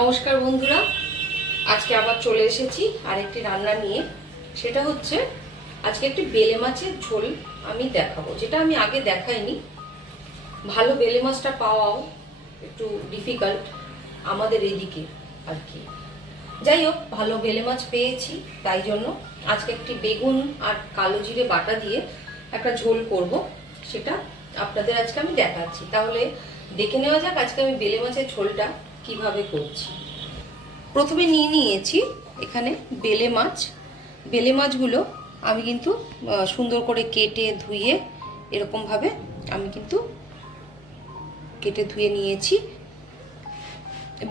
নমস্কার বন্ধুরা, আজকে আবার চলে এসেছি আরেকটি রান্না নিয়ে। সেটা হচ্ছে আজকে একটি বেলে মাছের ঝোল আমি দেখাবো, যেটা আমি আগে দেখাইনি। ভালো বেলে মাছটা পাওয়াও একটু ডিফিকাল্ট আমাদের এদিকে আর কি। যাই হোক, ভালো বেলে মাছ পেয়েছি, তাই জন্য আজকে একটি বেগুন আর কালো জিরে বাটা দিয়ে একটা ঝোল করব। সেটা আপনাদের আজকে আমি দেখাচ্ছি। তাহলে দেখে নেওয়া যাক আজকে আমি বেলে মাছের ঝোলটা কিভাবে করছি। প্রথমে নিয়ে নিয়েছি এখানে বেলে মাছ। বেলে মাছগুলো আমি কিন্তু সুন্দর করে কেটে ধুয়ে এরকমভাবে আমি কিন্তু কেটে ধুয়ে নিয়েছি।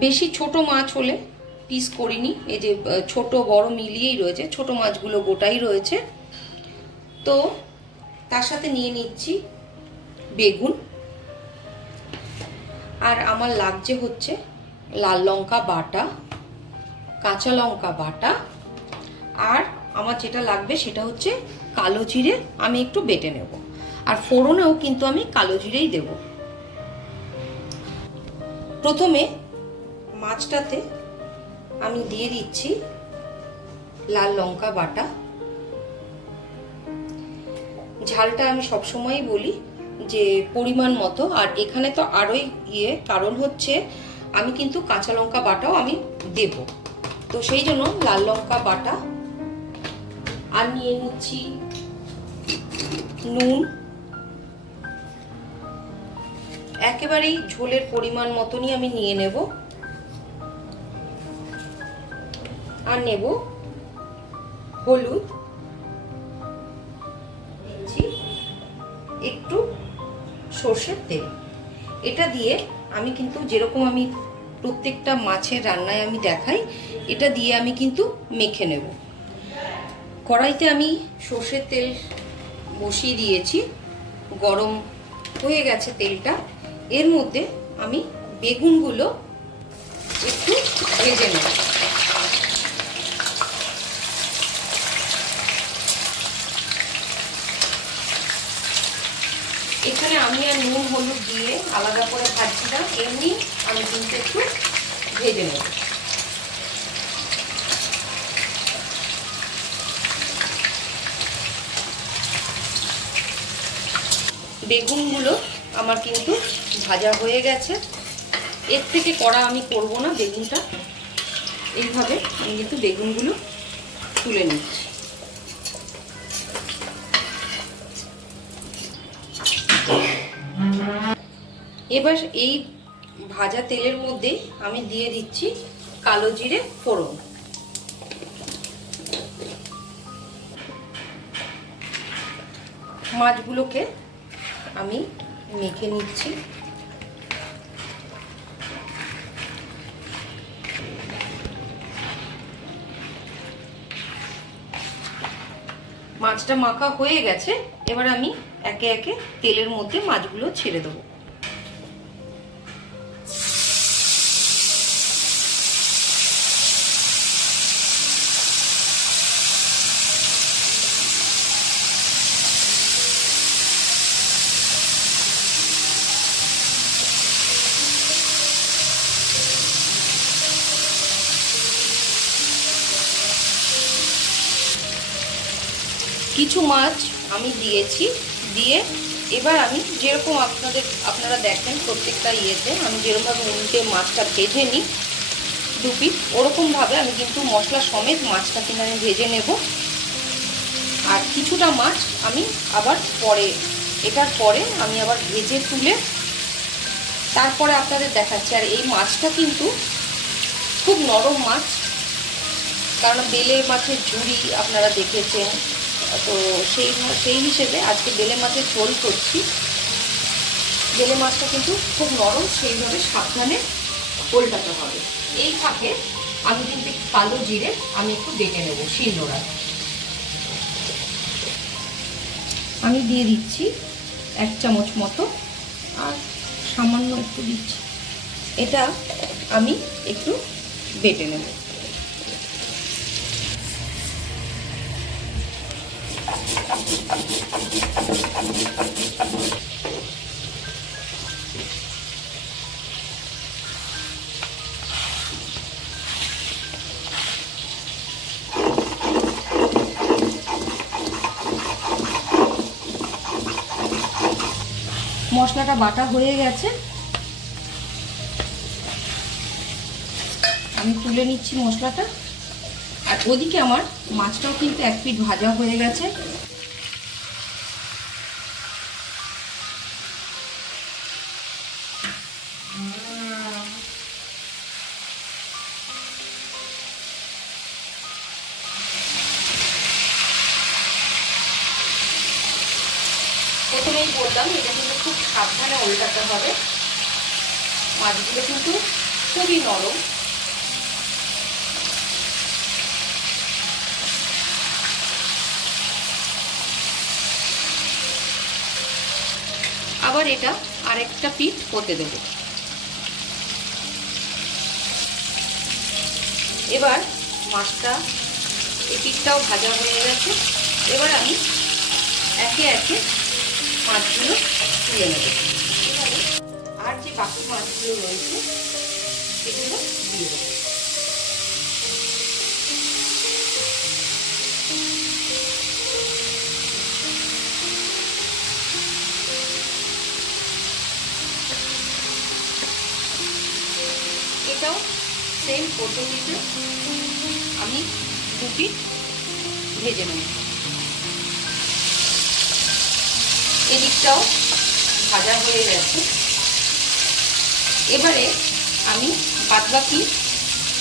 বেশি ছোট মাছ হলে পিস করিনি, এই যে ছোট বড় মিলিয়েই রয়েছে, ছোট মাছগুলো গোটাই রয়েছে। তো তার সাথে নিয়ে নিচ্ছি বেগুন, আর আমার লাগছে হচ্ছে লাল লঙ্কা বাটা, কাঁচা লঙ্কা বাটা, আর আমার যেটা লাগবে সেটা হচ্ছে কালো জিরে আমি একটু বেটে নেব। আর ফোড়নেও কিন্তু আমি কালো জিরেই দেব। প্রথমে মাছটাতে আমি দিয়ে দিচ্ছি লাল লঙ্কা বাটা। ঝালটা আমি সবসময়ই বলি যে পরিমাণ মতো, আর এখানে তো আরোই কারণ হচ্ছে আমি কিন্তু কাঁচা লঙ্কা বাটাও আমি দেব, তো সেই জন্য লাল লঙ্কা বাটা। আর নিয়ে নিচ্ছি নুন, একেবারেই ঝোলের পরিমাণ মতনই আমি নিয়ে নেব। আর নেব হলুদ, একটু সর্ষের তেল। এটা দিয়ে আমি কিন্তু যেরকম আমি প্রত্যেকটা মাছের রান্নায় আমি দেখাই, এটা দিয়ে আমি কিন্তু মেখে নেব। কড়াইতে আমি সর্ষের তেল বসিয়ে দিয়েছি, গরম হয়ে গেছে তেলটা। এর মধ্যে আমি বেগুনগুলো একটু ভেজে নেব। এখানে আমি আর নুন হলুদ দিয়ে আলাদা করে ভাজছি না, এমনি আমি কিন্তু একটু ভেজে নেব। বেগুনগুলো আমার কিন্তু ভাজা হয়ে গেছে। এর থেকে কড়া আমি করব না, বেগুনটা এইভাবে আমি কিন্তু বেগুনগুলো তুলে নিচ্ছি। এবার এই ভাজা তেলের মধ্যে আমি দিয়ে দিচ্ছি কালো জিরে ফোড়ন। মাছগুলোকে আমি মেখে নিচ্ছি। মাছটা মাখা হয়ে গেছে, এবার আমি একে একে তেলের মধ্যে মাছগুলো ছেড়ে দেবো। কিছু মাছ আমি দিয়েছি, দিয়ে এবার আমি যেরকম আপনারা দেখেন প্রত্যেকটা ইয়েতে আমি যেরকমভাবে উল্টে মাছটা ভেজে নিই দু পিস, ওরকমভাবে আমি কিন্তু মশলা সমেত মাছটা কিন্তু আমি ভেজে নেব। আর কিছুটা মাছ আমি আবার এটার পরে আমি আবার ভেজে তুলে তারপরে আপনাদের দেখাচ্ছি। আর এই মাছটা কিন্তু খুব নরম মাছ, কারণ বেলে মাছের ঝুড়ি আপনারা দেখেছেন, তো সেই হিসেবে আজকে বেলে মাছের ঝোল করছি। বেলে মাছটা কিন্তু খুব নরম, সেইভাবে সাবধানে উল্টাতে হবে। এই ফাঁকে আমি কিন্তু কালো জিরে আমি একটু বেটে নেব শিলনোড়ায়। আমি দিয়ে দিচ্ছি 1 চামচ মতো, আর সামান্য একটু দিচ্ছি। এটা আমি একটু বেটে নেব। মশলাটা বাটা হয়ে গেছে, আমি তুলে নিচ্ছি মশলাটা। আর ওদিকে আমার মাছটাও কিন্তু এক পিঠ ভাজা হয়ে গেছে। প্রথমেই বললাম এটা কিন্তু খুব সাবধানে উল্টাতে হবে, মাছগুলো কিন্তু খুবই নরম। আবার এটা আরেকটা পিঠ হতে দেব। এবার মাছটা এই পিঠটাও ভাজা হয়ে গেছে, এবার আমি একে একে মাছগুলো তুলে নেব। আর যে বাকি মাছগুলো রয়েছে এগুলো দিয়ে দেবো। এটাও সেম পদ্ধতিতে আমি দু পিঠ ভেজে নেব। এদিকটাও ভাজা হয়ে গেছে, এবারে আমি বাদবাকি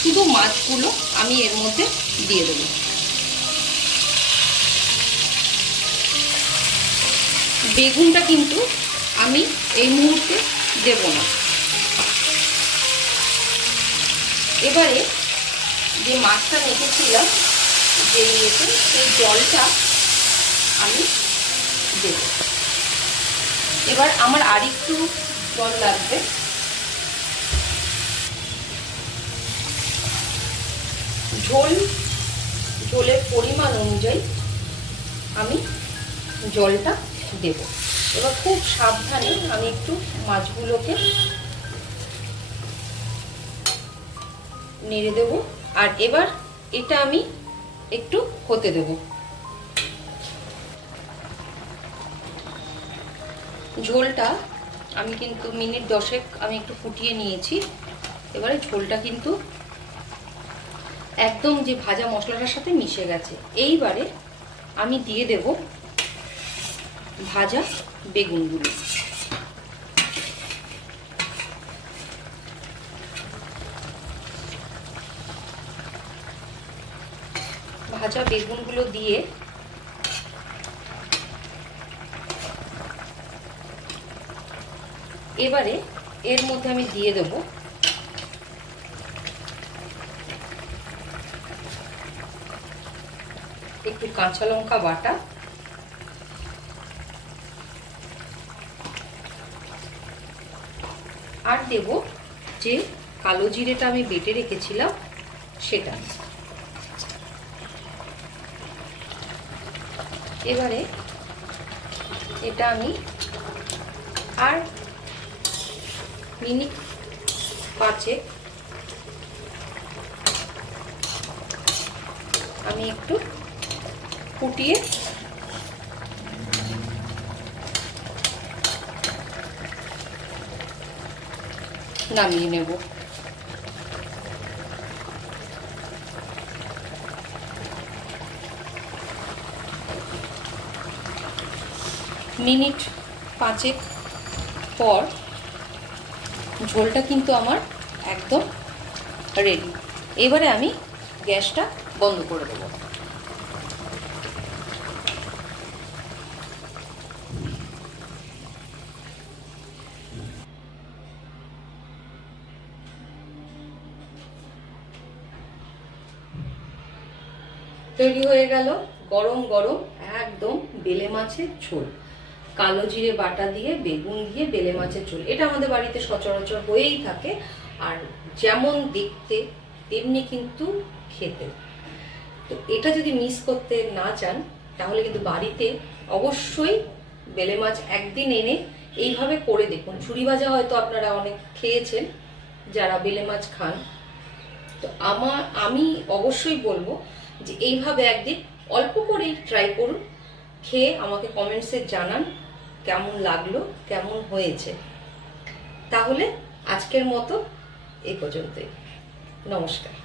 শুধু মাছগুলো আমি এর মধ্যে দিয়ে দেব। বেগুনটা কিন্তু আমি এই মুহূর্তে দেব না। এবারে যে মাছটা রেখেছিলাম যে ইয়েতে, সেই জলটা আমি দেব। এবার আমার আরেকটু জল লাগবে। ঝোলের পরিমাণ অনুযায়ী আমি জলটা দেব। এবার খুব সাবধানে আমি একটু মাছগুলোকে নেড়ে দেব। আর এবার এটা আমি একটু হতে দেব। ঝোলটা আমি কিন্তু মিনিট 10 আমি একটু ফুটিয়ে নিয়েছি। এবারে ঝোলটা কিন্তু একদম যে ভাজা মশলাটার সাথে মিশে গেছে। এইবারে আমি দিয়ে দেব ভাজা বেগুনগুলো। ভাজা বেগুনগুলো দিয়ে এবারে এর মধ্যে আমি দিয়ে দেব একটু কাঁচা লঙ্কা বাটা, আর দেব যে কালো জিরেটা আমি বেটে রেখেছিলাম সেটা। এবারে এটা আমি আর মিনিট 5 আমি একটু ফুটিয়ে নামিয়ে নেব। মিনিট 5 পর ঝোলটা কিন্তু আমার একদম রেডি। এবারে আমি গ্যাসটা বন্ধ করে দেব। তৈরি হয়ে গেল গরম গরম একদম বেলে মাছের ঝোল। কালো জিরে বাটা দিয়ে বেগুন দিয়ে বেলে মাছের ঝোল, এটা আমাদের বাড়িতে সচরাচর হয়েই থাকে। আর যেমন দেখতে তেমনি কিন্তু খেতে। তো এটা যদি মিস করতে না চান তাহলে কিন্তু বাড়িতে অবশ্যই বেলে মাছ একদিন এনে এইভাবে করে দেখুন। ঝুরি ভাজা হয়তো আপনারা অনেক খেয়েছেন যারা বেলে মাছ খান। তো আমি অবশ্যই বলবো যে এইভাবে একদিন অল্প করেই ট্রাই করুন, খেয়ে আমাকে কমেন্টসে জানান কেমন লাগলো, কেমন হয়েছে। তাহলে আজকের মতো এই পর্যন্তই। নমস্কার।